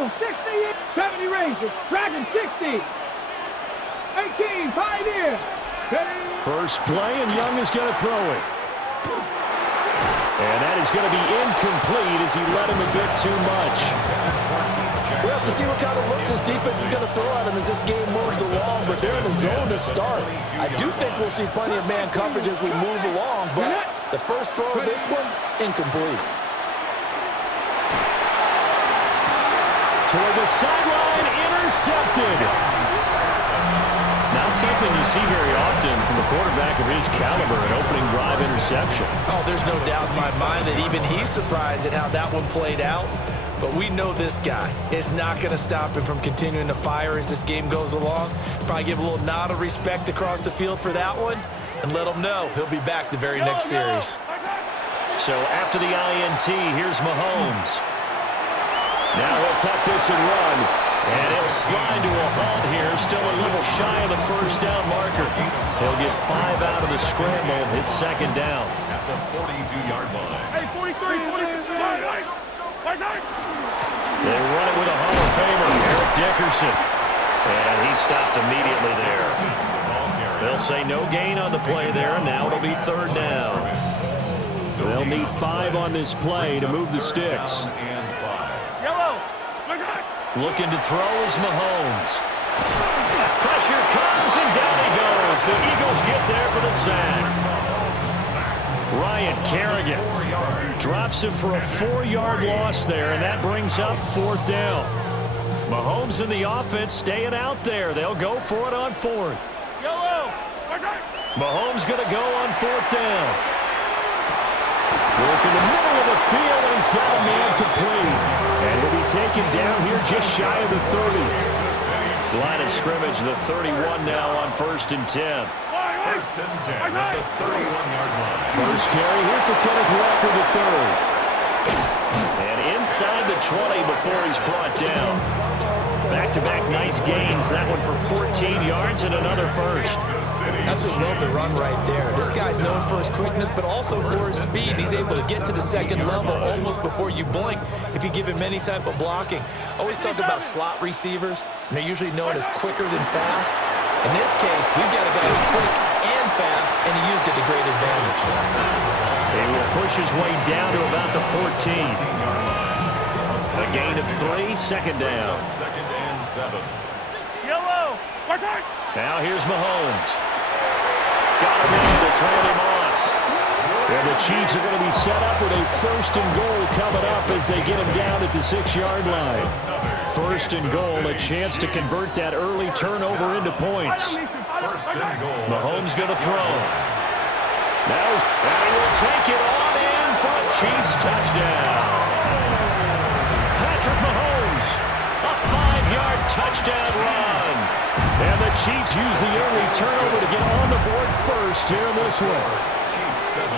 Eagles 60, 70 Rangers, Dragons 60, 18 Pioneer. First play, and Young is going to throw it. And that is going to be incomplete as he led him a bit too much. We'll have to see what kind of looks this defense is going to throw at him as this game moves along, but they're in the zone to start. I do think we'll see plenty of man coverage as we move along, but the first throw of this one, incomplete. Toward the sideline, intercepted. Not something you see very often from a quarterback of his caliber, an opening drive interception. Oh, there's no doubt in my mind that even he's surprised at how that one played out. But we know this guy is not going to stop him from continuing to fire as this game goes along. Probably give a little nod of respect across the field for that one and let him know he'll be back the very next series. So after the INT, here's Mahomes. Now he'll tuck this and run. And he'll slide to a halt here, still a little shy of the first down marker. He'll get 5 out of the scramble, hits second down. At the 42-yard line. Hey, 43, 43, side. They run it with a Hall of Famer, Eric Dickerson. And he stopped immediately there. They'll say no gain on the play there, and now it'll be third down. They'll need 5 on this play to move the sticks. Looking to throw is Mahomes. Pressure comes, and down he goes. The Eagles get there for the sack. Ryan Kerrigan drops him for a 4-yard loss there, and that brings up fourth down. Mahomes and the offense staying out there. They'll go for it on fourth. Mahomes going to go on fourth down. Work in the middle of the field, and he's got a man complete. And he'll be taken down here just shy of the 30. Line of scrimmage, the 31 now on 1st and 10. First and 10 at the 31-yard line. First carry here for Kenneth Walker III. And inside the 20 before he's brought down. Back-to-back nice gains. That one for 14 yards and another first. Absolutely love the run right there. This guy's known for his quickness, but also for his speed. He's able to get to the second level almost before you blink if you give him any type of blocking. Always talk about slot receivers, and they're usually known as quicker than fast. In this case, we've got a guy who's quick and fast, and he used it to great advantage. He will push his way down to about the 14. A gain of 3, second down. Second and 7. Now here's Mahomes. Got him in to Randy Moss. And the Chiefs are going to be set up with a 1st and goal coming up as they get him down at the 6-yard line. 1st and goal, a chance to convert that early turnover into points. First and goal. Mahomes going to throw. Now he will take it on in for a Chiefs touchdown. Patrick Mahomes, a 5-yard touchdown run. And the Chiefs use the early turnover to get on the board first here in this one. Chiefs 7.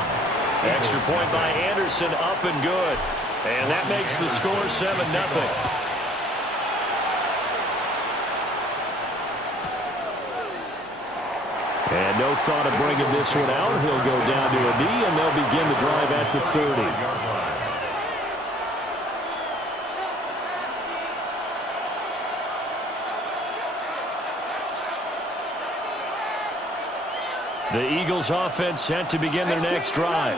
Extra point by Anderson, up and good. And that makes the score 7-0. And no thought of bringing this one out. He'll go down to a knee, and they'll begin the drive at the 30. The Eagles offense set to begin their next drive.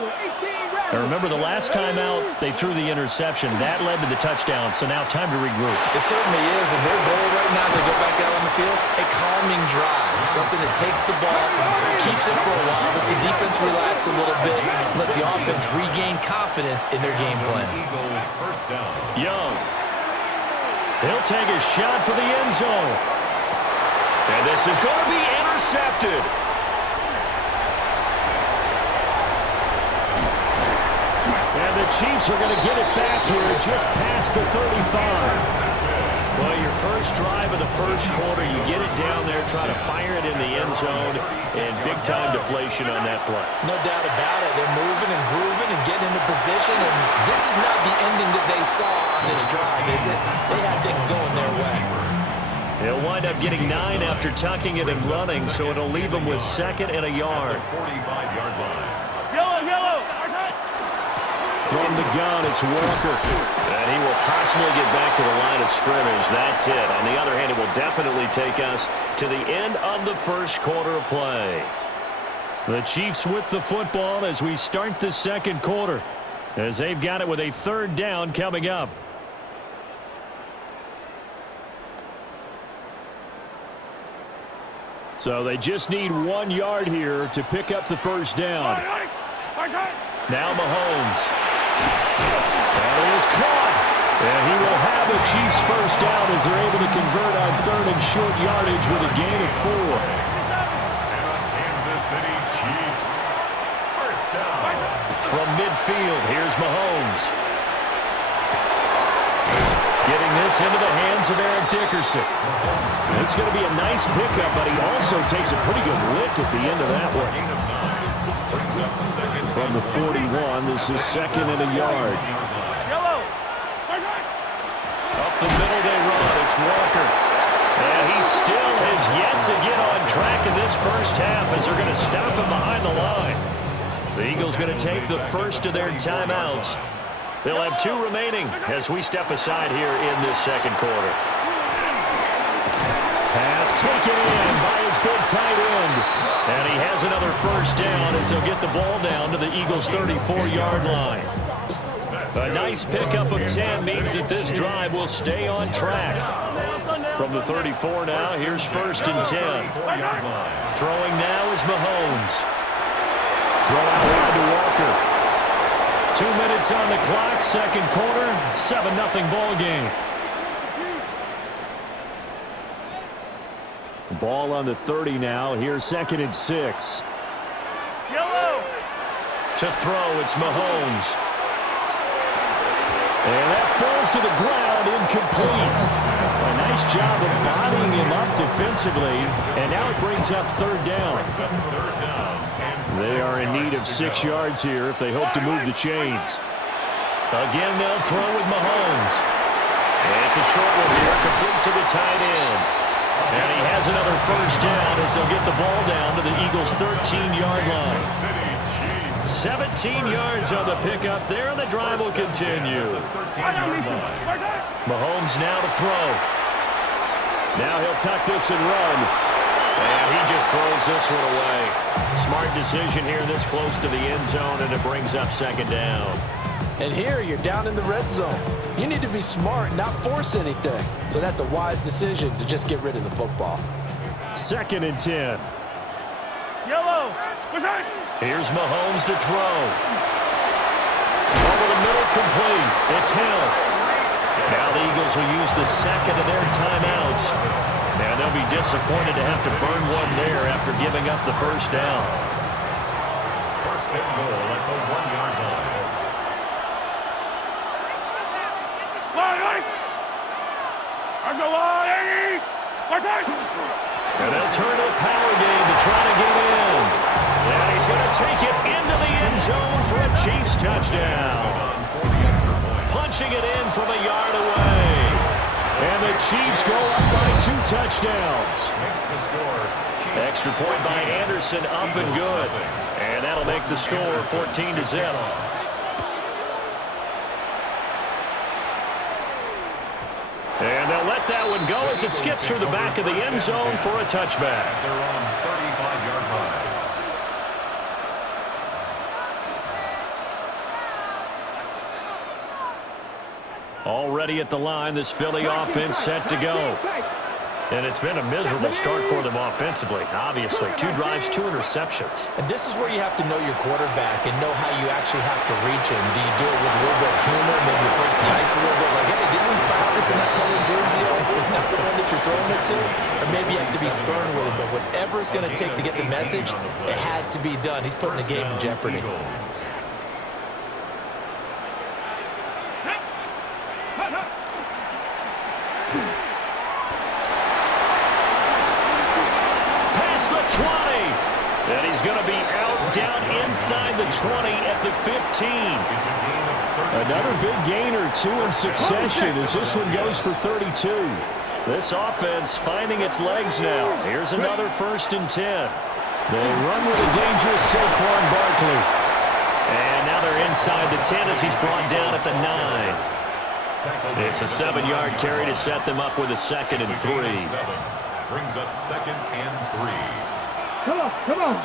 Now remember, the last time out, they threw the interception. That led to the touchdown, so now time to regroup. It certainly is, and their goal right now as they go back out on the field, a calming drive, something that takes the ball, keeps it for a while, lets the defense relax a little bit, lets the offense regain confidence in their game plan. First down. Young. He'll take a shot for the end zone. And this is going to be intercepted. And the Chiefs are going to get it back here just past the 35. Well, your first drive of the first quarter, you get it down there, try to fire it in the end zone, and big-time deflation on that play. No doubt about it. They're moving and grooving and getting into position, and this is not the ending that they saw on this drive, is it? They had things going their way. They'll wind up getting 9 after tucking it and running, so it'll leave them with 2nd and a yard. 45-yard line. Yellow. From the gun, it's Walker. And he will possibly get back to the line of scrimmage. That's it. On the other hand, it will definitely take us to the end of the first quarter of play. The Chiefs with the football as we start the second quarter, as they've got it with a third down coming up. So they just need 1 yard here to pick up the first down. Now Mahomes. That is caught. And he will have the Chiefs first down as they're able to convert on third and short yardage with a gain of 4. Kansas City Chiefs. First down. From midfield, here's Mahomes. Getting this into the hands of Eric Dickerson. It's going to be a nice pickup, but he also takes a pretty good lick at the end of that one. From the 41, this is second and a yard. Up the middle they run. It's Walker. And he still has yet to get on track in this first half as they're going to stop him behind the line. The Eagles going to take the first of their timeouts. They'll have 2 remaining as we step aside here in this second quarter. Pass taken in by his big tight end. And he has another first down as they'll get the ball down to the Eagles' 34-yard line. A nice pickup of 10 means that this drive will stay on track. From the 34 now, here's first and 10. Throwing now is Mahomes. Throw out wide to Walker. 2 minutes on the clock, second quarter, 7-0 ball game. Ball on the 30 now. Here's second and 6. Yellow. To throw, it's Mahomes. And that falls to the ground, incomplete. A nice job of bodying him up defensively, and now it brings up third down. They are in need of 6 yards here if they hope to move the chains. Again, they'll throw with Mahomes. And it's a short one here, complete to the tight end. And he has another first down as they'll get the ball down to the Eagles' 13-yard line. 17 yards on the pickup there, and the drive will continue. Mahomes now to throw. Now he'll tuck this and run. And he just throws this one away. Smart decision here this close to the end zone, and it brings up second down. And here you're down in the red zone. You need to be smart, not force anything. So that's a wise decision to just get rid of the football. Second and 10. Yellow. Here's Mahomes to throw. Over the middle, complete. It's Hill. Now the Eagles will use the second of their timeouts. And they'll be disappointed to have to burn one there after giving up the first down. First and goal at the 1-yard line. And they'll turn to a power game to try to get in. And he's going to take it into the end zone for a Chiefs touchdown. Punching it in from a yard away. And the Chiefs go up by 2 touchdowns. Extra point by Anderson, up and good. And that'll make the score 14-0. And they'll let that one go as it skips through the back of the end zone for a touchback. They're on 35-yard line. Already at the line, this Philly offense set to go. And it's been a miserable start for them offensively, obviously. 2 drives, 2 interceptions. And this is where you have to know your quarterback and know how you actually have to reach him. Do you do it with a little bit of humor, maybe break the ice a little bit, like, hey, didn't we practice in that colored jersey? Not the one that you're throwing it to? Or maybe you have to be stern with him, but whatever it's going to take to get the message, it has to be done. He's putting the game in jeopardy. And he's going to be out down inside the 20 at the 15. Another big gain or 2 in succession as this one goes for 32. This offense finding its legs now. Here's another first and 10. They run with a dangerous Saquon Barkley. And now now they're inside the 10 as he's brought down at the 9. It's a 7-yard carry to set them up with a 2nd and 3. Brings up 2nd and 3. Come on.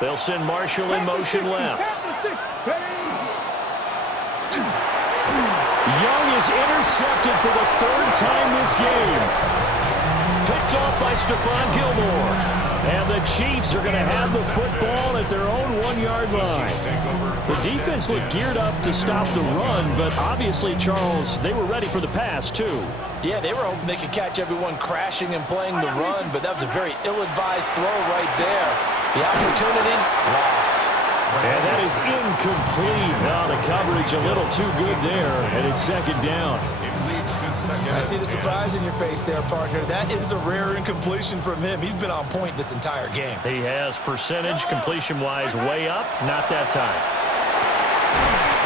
They'll send Marshall in motion left. Young is intercepted for the 3rd time this game. Picked off by Stephon Gilmore. And the Chiefs are going to have the football at their own 1-yard line. The defense looked geared up to stop the run, but obviously, Charles, they were ready for the pass, too. Yeah, they were hoping they could catch everyone crashing and playing the run, but that was a very ill-advised throw right there. The opportunity lost. And that is incomplete. Oh, the coverage a little too good there, and it's 2nd down. I see the surprise in your face there, partner. That is a rare incompletion from him. He's been on point this entire game. He has percentage completion-wise way up. Not that time.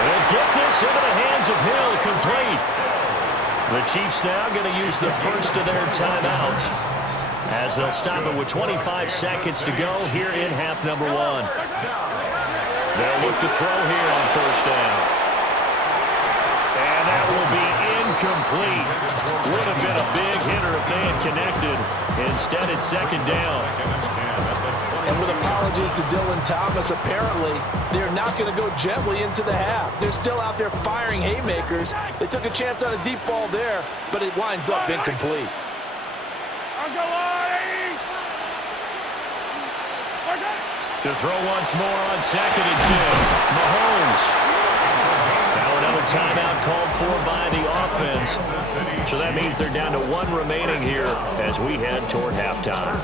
They'll get this into the hands of Hill, complete. The Chiefs now going to use the first of their timeouts as they'll stop it with 25 seconds to go here in half number 1. They'll look to throw here on 1st down. And that will be incomplete. Would have been a big hitter if they had connected. Instead, it's 2nd down. And with apologies to Dylan Thomas, apparently they're not going to go gently into the half. They're still out there firing haymakers. They took a chance on a deep ball there, but it winds up incomplete. To throw once more on 2nd and 10. Mahomes. Now another timeout called for by the offense. So that means they're down to 1 remaining here as we head toward halftime.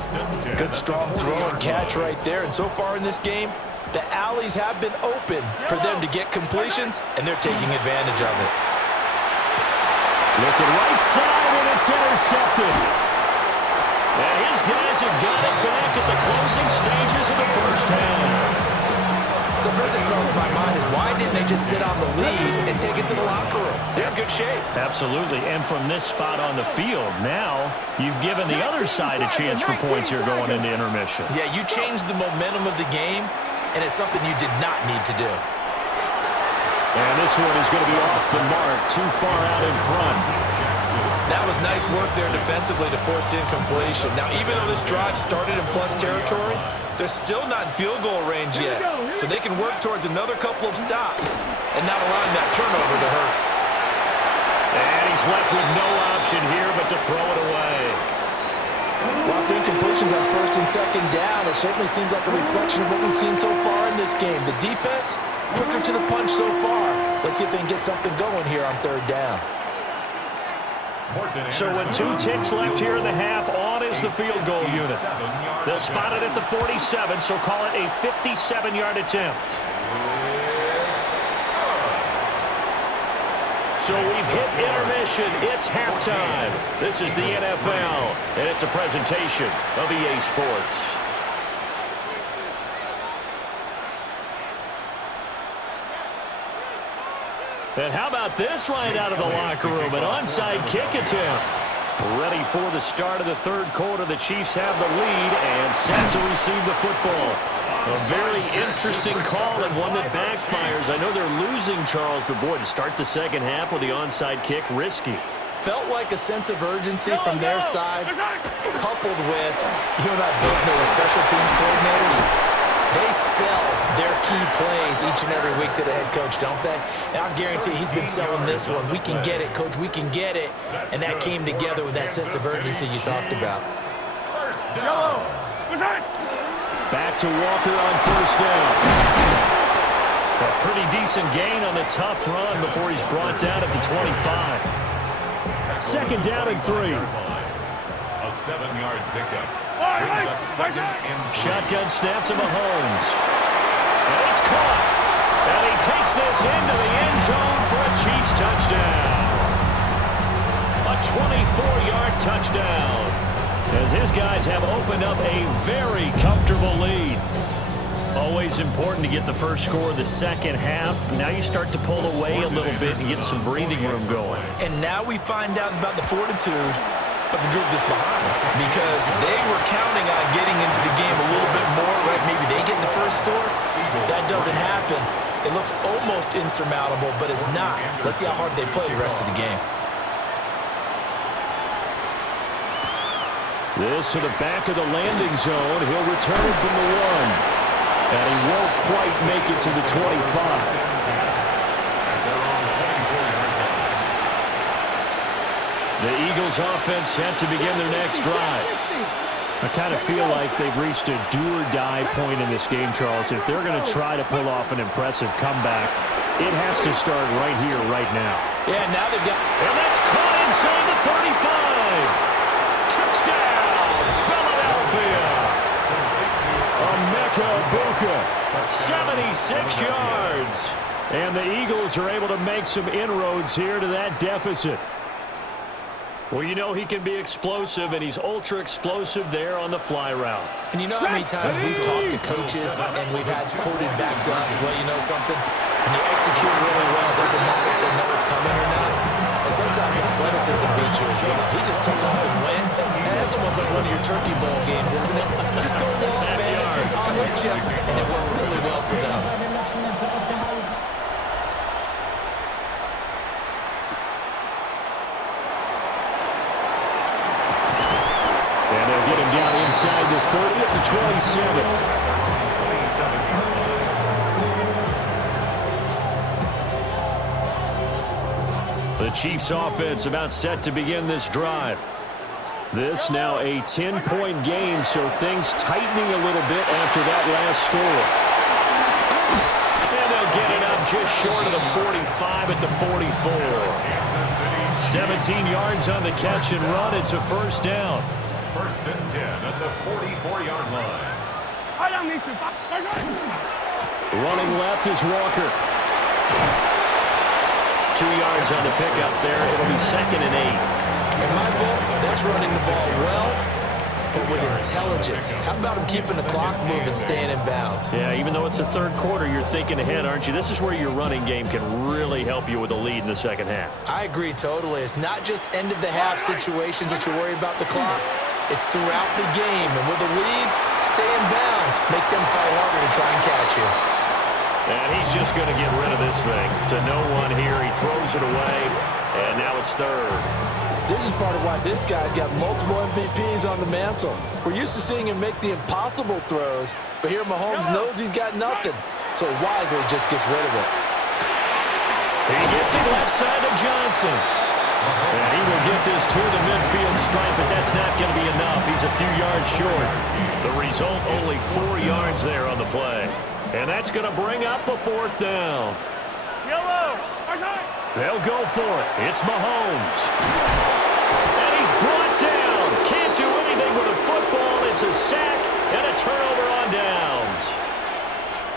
Good strong throw and catch right there. And so far in this game, the alleys have been open for them to get completions, and they're taking advantage of it. Looking right side, and it's intercepted. And his guys have got it back at the closing stages of the 1st half. So first thing crossed my mind is why didn't they just sit on the lead and take it to the locker room? They're in good shape. Absolutely, and from this spot on the field, now you've given the other side a chance for points here going into intermission. Yeah, you changed the momentum of the game, and it's something you did not need to do. And this one is going to be off the mark, too far out in front. That was nice work there defensively to force incompletion. Now, even though this drive started in plus territory, they're still not in field goal range yet. So they can work towards another couple of stops and not allowing that turnover to hurt. And he's left with no option here but to throw it away. Well, after incompletions on 1st and 2nd down, it certainly seems like a reflection of what we've seen so far in this game. The defense, quicker to the punch so far. Let's see if they can get something going here on 3rd down. So with 2 ticks left here in the half, on is the field goal unit. They'll spot it at the 47, so call it a 57-yard attempt. So we've hit intermission. It's halftime. This is the NFL, and it's a presentation of EA Sports. And how about this right out of the locker room? An onside kick attempt. Ready for the start of the 3rd quarter. The Chiefs have the lead and set to receive the football. A very interesting call and one that backfires. I know they're losing, Charles, but boy, to start the 2nd half with the onside kick, risky. Felt like a sense of urgency from their side, coupled with, you and I both know the special teams coordinators. They sell their key plays each and every week to the head coach, don't they? And I guarantee he's been selling this one. We can get it, coach. We can get it. And that came together with that sense of urgency you talked about. Back to Walker on 1st down. A pretty decent gain on the tough run before he's brought down at the 25. 2nd down and 3. A 7-yard pickup. Brings up 2nd and 3. Shotgun snap to Mahomes. And it's caught. And he takes this into the end zone for a Chiefs touchdown. A 24-yard touchdown. As his guys have opened up a very comfortable lead. Always important to get the first score of the 2nd half. Now you start to pull away a little bit and get some breathing room going. And now we find out about the fortitude of the group that's behind because they were counting on getting into the game a little bit more, right? Maybe they get the first score. That doesn't happen. It looks almost insurmountable, but it's not. Let's see how hard they play the rest of the game. This to the back of the landing zone. He'll return from the 1. And he won't quite make it to the 25. The Eagles offense set to begin their next drive. I kind of feel like they've reached a do-or-die point in this game, Charles. If they're going to try to pull off an impressive comeback, it has to start right here, right now. Yeah, now they've got... And that's caught inside the 35. Touchdown, Philadelphia. Emeka Egbuka, 76 yards. And the Eagles are able to make some inroads here to that deficit. Well, you know he can be explosive, and he's ultra-explosive there on the fly route. And you know how many times we've talked to coaches and we've had quoted back to us, well, you know something? When you execute really well, doesn't matter if they know it's coming or not. And sometimes athleticism beats you as well. He just took off and went. And that's almost like one of your Turkey Bowl games, isn't it? Just go long, man. I'll hit you. And it worked really well for them. Get him down inside the 30 up to 27. The Chiefs offense about set to begin this drive. This now a 10-point game, so things tightening a little bit after that last score. And they'll get it up just short of the 45 at the 44. 17 yards on the catch and run. It's a first down. First and 10 at the 44-yard line. Running left is Walker. 2 yards on the pickup there. It'll be second and 8. In my book, that's running the ball well, but with intelligence. How about him keeping the clock moving, staying in bounds? Yeah, even though it's the third quarter, you're thinking ahead, aren't you? This is where your running game can really help you with a lead in the second half. I agree totally. It's not just end-of-the-half situations that you worry about the clock. It's throughout the game, and with a lead, stay in bounds. Make them fight harder to try and catch you. And he's just going to get rid of this thing. To no one here, he throws it away, and now it's third. This is part of why this guy's got multiple MVPs on the mantle. We're used to seeing him make the impossible throws, but here Mahomes knows he's got nothing, so wisely just gets rid of it. He gets it left side to Johnson. And he will get this to the midfield stripe, but that's not going to be enough. He's a few yards short. The result, only 4 yards there on the play. And that's going to bring up a fourth down. Yellow. They'll go for it. It's Mahomes. And he's brought down. Can't do anything with a football. It's a sack and a turnover on downs.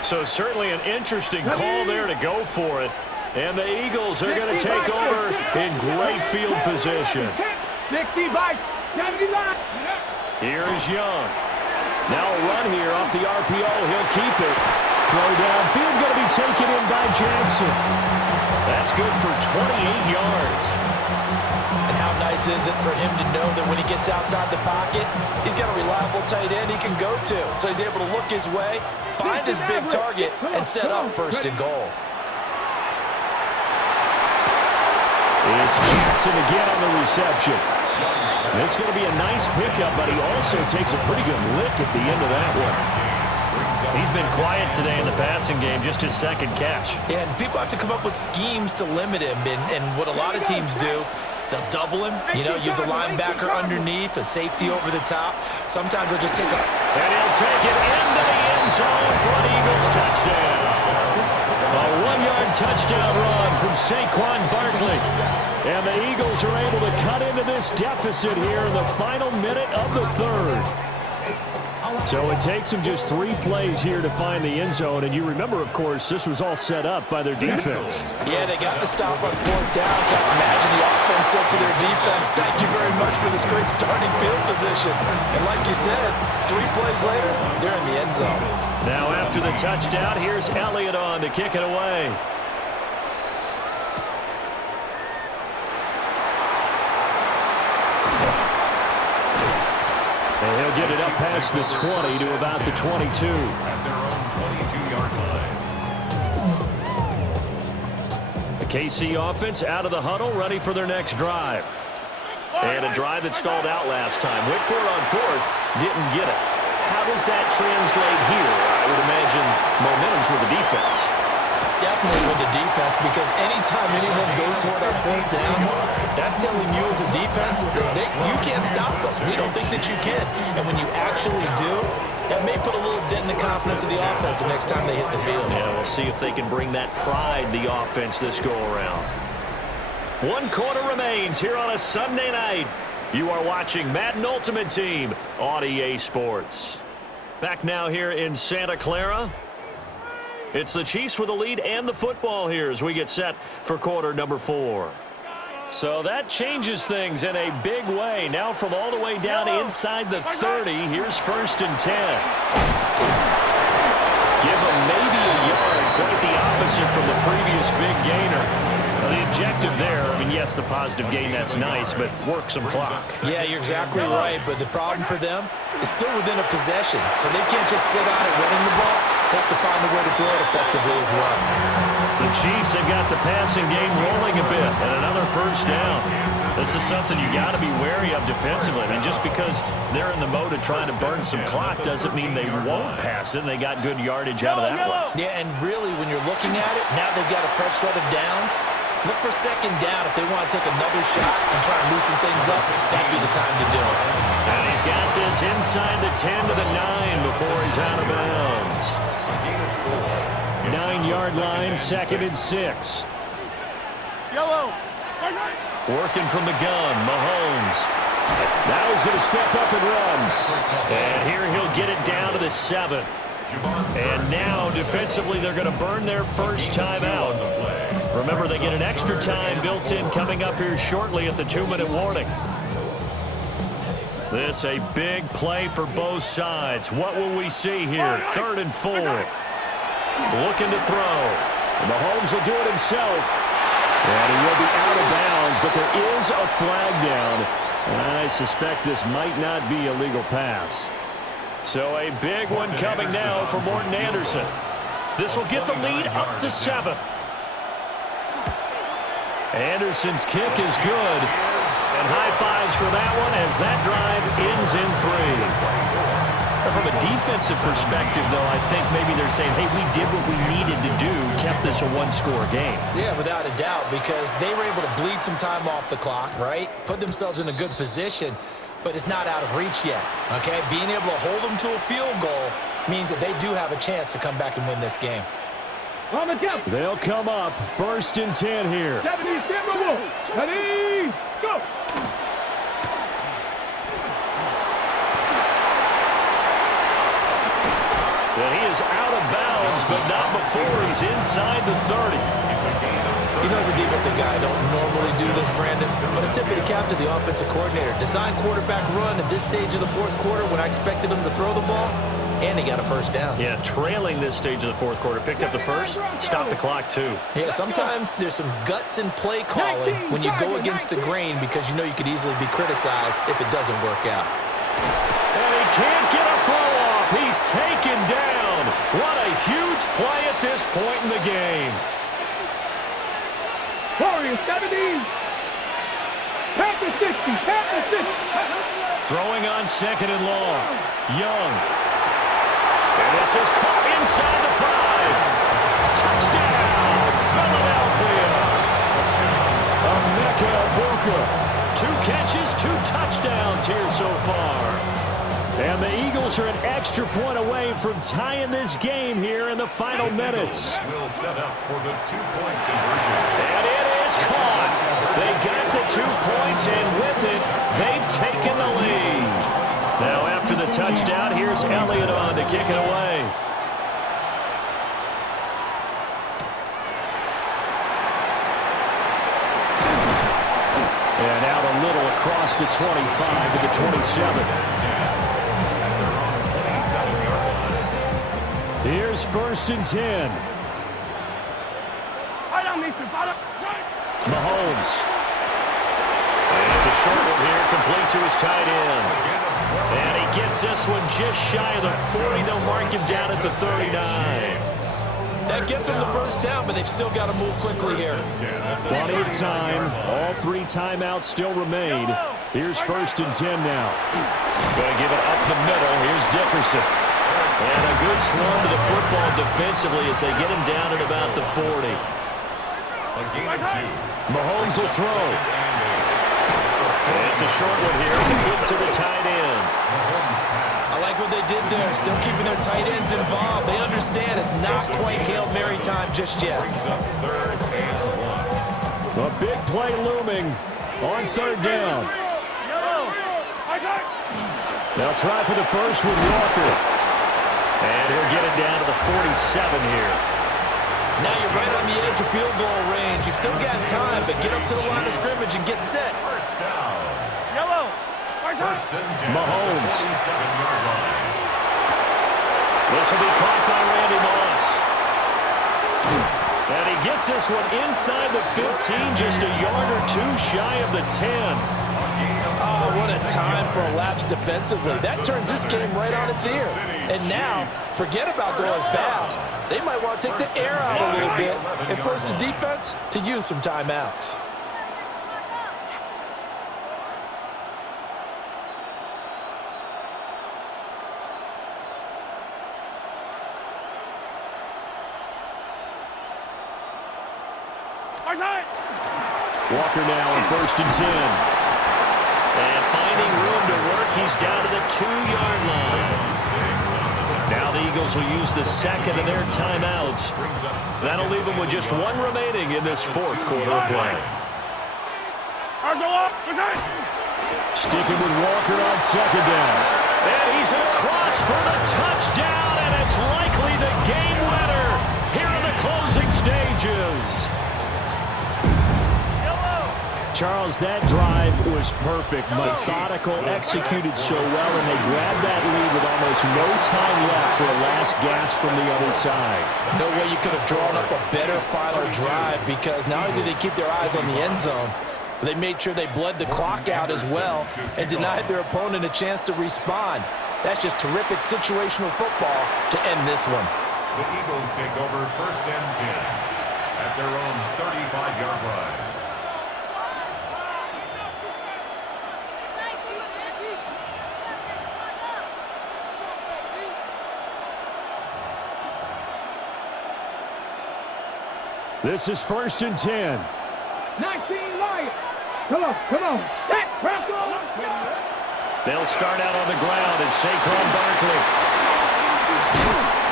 So certainly an interesting call there to go for it. And the Eagles are going to take over in great field position. Here is Young. Now a run here off the RPO. He'll keep it. Throw downfield going to be taken in by Jackson. That's good for 28 yards. And how nice is it for him to know that when he gets outside the pocket, he's got a reliable tight end he can go to. So he's able to look his way, find his big target, and set up first and goal. It's Jackson again on the reception. It's going to be a nice pickup, but he also takes a pretty good lick at the end of that one. He's been quiet today in the passing game, just his second catch. Yeah, and people have to come up with schemes to limit him, and what a lot of teams do, they'll double him, use a linebacker underneath, a safety over the top. Sometimes they'll just take a... And he'll take it into the end zone for an Eagles touchdown. A 1-yard touchdown run from Saquon Barkley. And the Eagles are able to cut into this deficit here in the final minute of the third. So it takes them just 3 plays here to find the end zone. And you remember, of course, this was all set up by their defense. Yeah, they got the stop on fourth down, so I imagine the offense said to their defense, thank you very much for this great starting field position. And like you said, 3 plays later, they're in the end zone. Now after the touchdown, here's Elliott on to kick it away. They'll get it up past the 20 to about the 22. At their own 22-yard line. The KC offense out of the huddle, ready for their next drive. And a drive that stalled out last time. Went for it on fourth, didn't get it. How does that translate here? I would imagine momentum's with the defense. Definitely with the defense, because anytime anyone goes for it on fourth down, that's telling you as a defense that you can't stop us. We don't think that you can. And when you actually do, that may put a little dent in the confidence of the offense the next time they hit the field. Yeah, we'll see if they can bring that pride, the offense, this go-around. 1 quarter remains here on a Sunday night. You are watching Madden Ultimate Team on EA Sports. Back now here in Santa Clara. It's the Chiefs with the lead and the football here as we get set for quarter number 4. So that changes things in a big way. Now from all the way down inside the 30, here's 1st and 10. Give them maybe a yard, quite the opposite from the previous big gainer. The objective there, I mean, yes, the positive gain, that's nice, but work some clock. Yeah, you're exactly right, but the problem for them is still within a possession, so they can't just sit on it running the ball. They have to find a way to throw it effectively as well. The Chiefs have got the passing game rolling a bit, and another 1st down. This is something you got to be wary of defensively. I mean, just because they're in the mode of trying to burn some clock doesn't mean they won't pass it. They got good yardage out of that one. Yeah, and really, when you're looking at it, now they've got a fresh set of downs. Look for 2nd down if they want to take another shot and try and loosen things up. That'd be the time to do it. And he's got this inside the 10 to the 9 before he's out of bounds. 9-yard line, 2nd and 6. Yellow. Working from the gun, Mahomes. Now he's going to step up and run. And here he'll get it down to the 7. And now, defensively, they're going to burn their first time out. Remember, they get an extra time built in coming up here shortly at the 2-minute warning. This a big play for both sides. What will we see here? 3rd and 4. Looking to throw. Mahomes will do it himself. And he will be out of bounds, but there is a flag down. And I suspect this might not be a legal pass. So a big one coming now for Morton Anderson. This will get the lead up to 7. Anderson's kick is good. And high fives for that one as that drive ends in 3. From a defensive perspective, though, I think maybe they're saying, hey, we did what we needed to do, kept this a 1-score game. Yeah, without a doubt, because they were able to bleed some time off the clock, right? Put themselves in a good position, but it's not out of reach yet, okay? Being able to hold them to a field goal means that they do have a chance to come back and win this game. They'll come up 1st and 10 here. Ready, go. And he is out of bounds, but not before he's inside the 30. You know, as a defensive guy, I don't normally do this, Brandon, but a tip of the cap to the offensive coordinator. Design quarterback run at this stage of the 4th quarter when I expected him to throw the ball, and he got a 1st down. Yeah, trailing this stage of the 4th quarter. Picked up the 1st, stopped the clock, too. Yeah, sometimes there's some guts in play calling when you go against the grain because you know you could easily be criticized if it doesn't work out. And he can't get a throw off. He's taken down. What a huge play at this point in the game. Warriors 70. Pack the 60. Pack the 60. Throwing on 2nd and long. Young. And this is caught inside the 5. Touchdown, Philadelphia. Emeka Egbuka. 2 catches, 2 touchdowns here so far. And the Eagles are an extra point away from tying this game here in the final minutes. Will set up for the 2-point conversion. And it is caught. They got the 2 points, and with it, they've taken the lead. Now after the touchdown, here's Elliott on to kick it away. And out a little across the 25 to the 27. Here's 1st and 10. Mahomes. And it's a short one here, complete to his tight end. And he gets this one just shy of the 40. They'll mark him down at the 39. That gets them the first down, but they've still got to move quickly here. Plenty of time. All 3 timeouts still remain. Here's 1st and 10 now. Going to give it up the middle. Here's Dickerson. And a good swarm to the football defensively as they get him down at about the 40. Mahomes will throw. It's a short one here, complete to the tight end. I like what they did there, still keeping their tight ends involved. They understand it's not quite Hail Mary time just yet. A big play looming on 3rd down. They'll try for the first with Walker. And he'll get it down to the 47 here. Now you're right on the edge of field goal range. You've still got time, but get up to the line of scrimmage and get set. Mahomes. This will be caught by Randy Moss. And he gets this one inside the 15, just a yard or 2 shy of the 10. Oh, what a time for a lapse defensively. That turns this game right on its ear. And now, forget about going fast. They might want to take the air out a little bit and force the defense to use some timeouts. Walker now on 1st and 10. And finding room to work, he's down to the 2-yard line. Now the Eagles will use the 2nd of their timeouts. That'll leave them with just 1 remaining in this 4th quarter of play. Sticking with Walker on 2nd down. And he's across for the touchdown, and it's likely the game winner here in the closing stages. Charles, that drive was perfect, methodical, executed so well, and they grabbed that lead with almost no time left for a last gasp from the other side. No way you could have drawn up a better final drive, because not only did they keep their eyes on the end zone, but they made sure they bled the clock out as well and denied their opponent a chance to respond. That's just terrific situational football to end this one. The Eagles take over 1st and 10 at their own 35-yard line. This is 1st and 10. 19 Lions. Come on. Set, Bronco. They'll start out on the ground, and Saquon Barkley.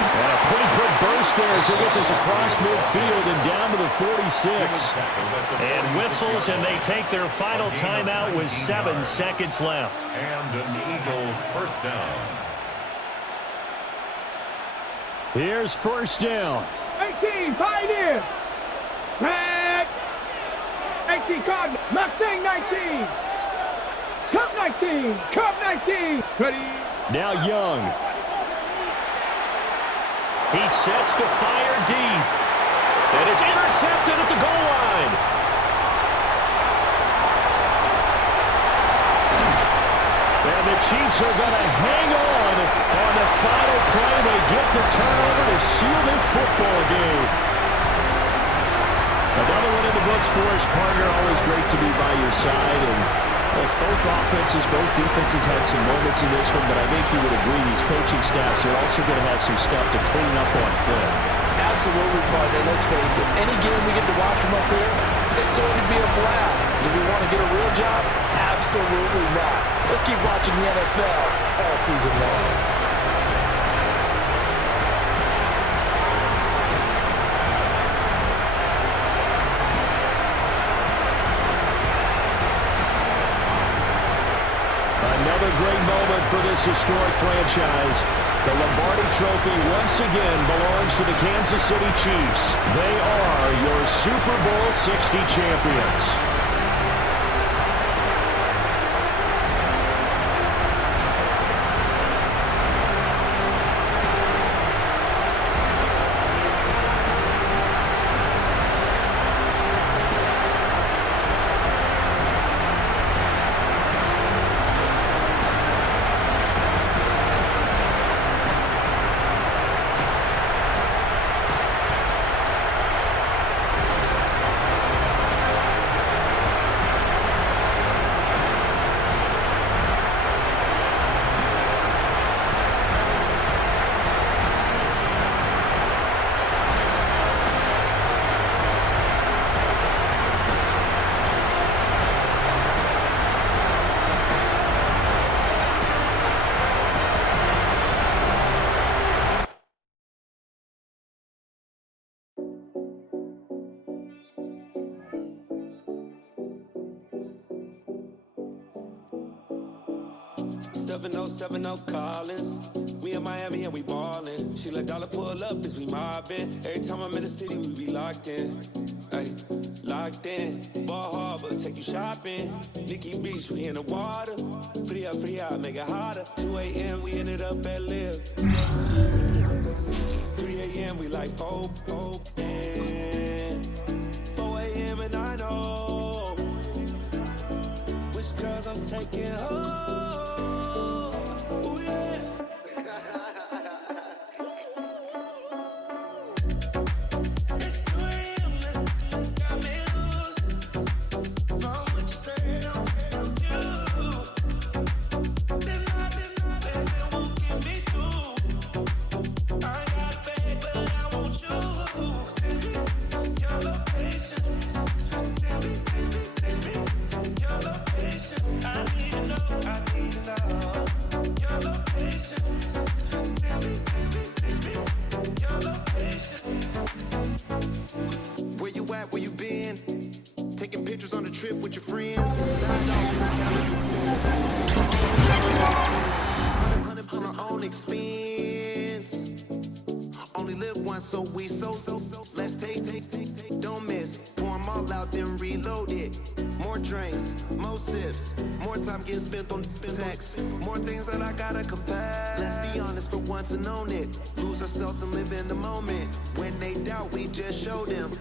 And a pretty quick burst there as they get this across midfield and down to the 46. And whistles, and they take their final timeout with 7 seconds left. And an Eagle 1st down. Here's 1st down. 18 Pioneer. Back. 18 Cardinal. Mustang 19. Cup 19. Cup 19. Ready. Now Young. He sets to fire deep. And it's intercepted at the goal line. And the Chiefs are going to hang on the final play. They get the turnover to seal this football game. Another one in the books for us, partner. Always great to be by your side. And both offenses, both defenses had some moments in this one, but I think you would agree these coaching staffs are also going to have some stuff to clean up on film. Absolutely, partner. Let's face it. Any game we get to watch from up here, it's going to be a blast. Do we want to get a real job? Absolutely not. Let's keep watching the NFL all season long. Another great moment for this historic franchise. The Lombardi Trophy once again belongs to the Kansas City Chiefs. They are your Super Bowl 60 champions. 7070 Collins. We in Miami and we ballin'. She let dollar pull up as we mobbin'. Every time I'm in the city, we be locked in. Ay, locked in. Ball Harbor, take you shopping. Nikki Beach, we in the water. Fria, make it hotter. 2 a.m., we ended up at Live. 3 a.m., we like Pope. 4 a.m. and I know which girls I'm taking home. Ooh, yeah. It's 2 a.m., let's got me loose. From what you said, I'm you. Then it won't get me through. I got a bag, but I want you. Send me your location. Send me your location. I need to know your location. Send me your location. Where you at? Where you been? Taking pictures on the trip with your friends. On our own expense. Only live once, so let's take. Don't miss. Pour 'em all out, then reload it. More drinks, more sips, more time getting spent on text. More things that I gotta confess. Let's be honest for once and own it. Lose ourselves and live in the moment. When they doubt, we just show them.